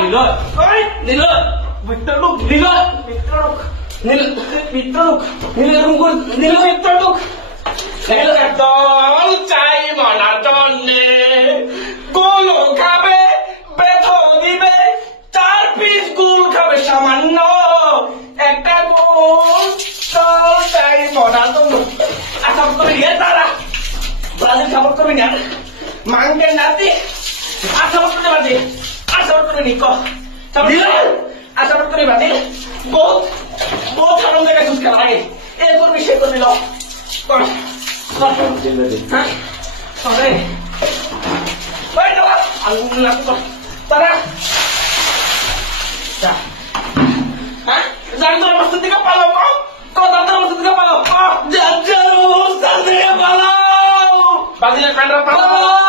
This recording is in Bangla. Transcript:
Nilo. Nilo. Bitruk. Nilo. Bitruk. Nilo. Bitruk. Nilo rungkut. Nilo bitruk. Nilo dol chai mona donne. Golo খাবে বেতন দিবে 4 পিস গুল খাবে সামান্য একটা গুল দল চাই মনা donne. আসাম করে নিয়ে তারা ব্রাজিল সাপোর্ট করবি না মাঙ্গের নাতি আসাপোর্ট করে বাজে আসাপোর্ট করে নিকো আসাপোর্ট করে বাজে বহুত বহুত আনন্দ জায়গায় চুজ করা লাগে এই করবি সে করবি লো কর হ্যাঁ সরে ওই তো আলু না তো তারা হ্যাঁ জানি তোর মস্ত দিকে পালো কথা তোর মস্ত দিকে পালো জানো মস্ত দিকে পালো বাজিলে কান্ডা পালো